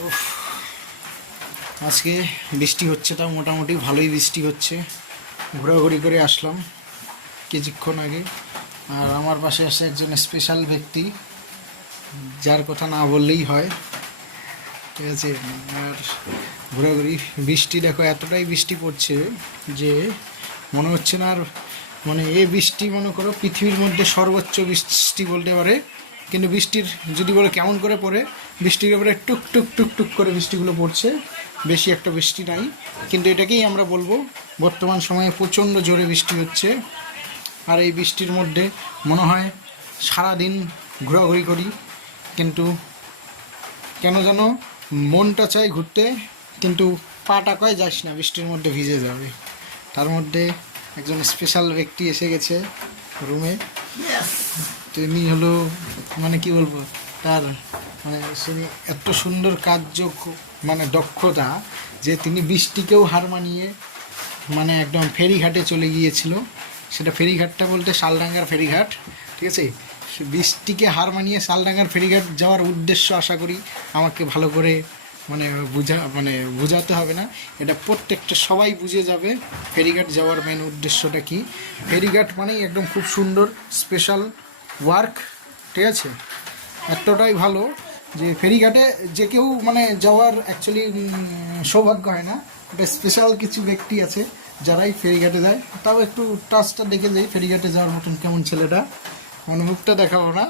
উফ, আজকে বৃষ্টি হচ্ছে, তাও মোটামুটি ভালোই বৃষ্টি হচ্ছে। ঘোরাঘুরি করে আসলাম কিছুক্ষণ আগে। আর আমার পাশে আসে একজন স্পেশাল ব্যক্তি, যার কথা না বললেই হয়। ঠিক আছে। আর ঘোরাঘুরি, বৃষ্টি দেখো এতটাই বৃষ্টি পড়ছে যে মনে হচ্ছে না আর, মানে এই বৃষ্টি মনে করো পৃথিবীর মধ্যে সর্বোচ্চ বৃষ্টি বলতে পারে। কিন্তু বৃষ্টির যদি বলে কেমন করে পড়ে, বৃষ্টির উপরে টুক টুক টুক টুক করে বৃষ্টিগুলো পড়ছে, বেশি একটা বৃষ্টি নাই। কিন্তু এটাকেই আমরা বলবো বর্তমান সময়ে প্রচণ্ড জোরে বৃষ্টি হচ্ছে। আর এই বৃষ্টির মধ্যে মনে হয় সারাদিন ঘোরাঘুরি করি, কিন্তু কেন যেন মনটা চায় ঘুরতে, কিন্তু পাটা কয় যাস না, বৃষ্টির মধ্যে ভিজে যাবে। তার মধ্যে একজন স্পেশাল ব্যক্তি এসে গেছে রুমে। তিনি হলো, মানে কি বলবো, তার মানে তিনি এত সুন্দর মানে দক্ষতা, যে তিনি বৃষ্টিকেও হার মানিয়ে মানে একদম ফেরিঘাটে চলে গিয়েছিল। সেটা ফেরিঘাটটা বলতে শালডাঙ্গার ফেরিঘাট। ঠিক আছে। সে বৃষ্টিকে হার মানিয়ে শালডাঙ্গার ফেরিঘাট যাওয়ার উদ্দেশ্য আশা করি আমাকে ভালো করে বোঝাতে হবে না, এটা প্রত্যেকটা সবাই বুঝে যাবে ফেরিঘাট যাওয়ার মেন উদ্দেশ্যটা কি। ফেরিঘাট মানেই একদম খুব সুন্দর স্পেশাল ওয়ার্ক। ঠিক আছে। এতটাই ভালো যে ফেরিঘাটে যে কেউ মানে যাওয়ার অ্যাকচুয়ালি সৌভাগ্য হয় না। এটা স্পেশাল কিছু ব্যক্তি আছে যারাই ফেরিঘাটে যায়। তাও একটু টাচটা দেখে যাই ফেরিঘাটে যাওয়ার মতন কেমন ছেলেটা, অনুভবটা দেখাবো না।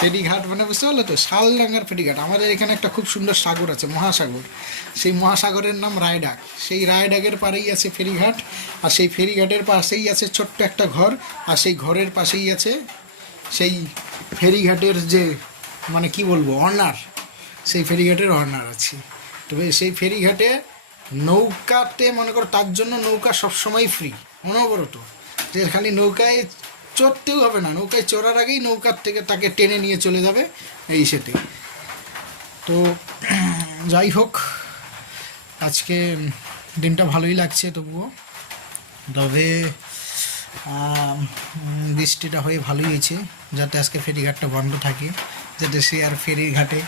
ফেরিঘাট মানে বুঝতে পারলো তো, শালডাঙ্গার ফেরিঘাট। আমাদের এখানে একটা খুব সুন্দর সাগর আছে, মহাসাগর। সেই মহাসাগরের নাম রায়ডাক। সেই রায়ডাকের পাড়েই আছে ফেরিঘাট। আর সেই ফেরিঘাটের পাশেই আছে ছোট্ট একটা ঘর। আর সেই ঘরের পাশেই আছে সেই ফেরিঘাটের যে মানে কি বলবো অনার, সেই ফেরিঘাটের অনার আছে। তবে সেই ফেরিঘাটে নৌকাতে মনে করো, তার জন্য নৌকা সবসময় ফ্রি, অনবরত। যে খালি নৌকায় চড়তেও হবে না, নৌকায় চড়ার আগেই নৌকার থেকে তাকে টেনে নিয়ে চলে যাবে, এই সেটাই। তো যাই হোক, আজকে দিনটা ভালোই লাগছে তবুও। তবে বৃষ্টিটা হয়ে ভালোই হয়েছে, যাতে আজকে ফেরিঘাটটা বন্ধ থাকে, যাতে সে আর ফেরির ঘাটে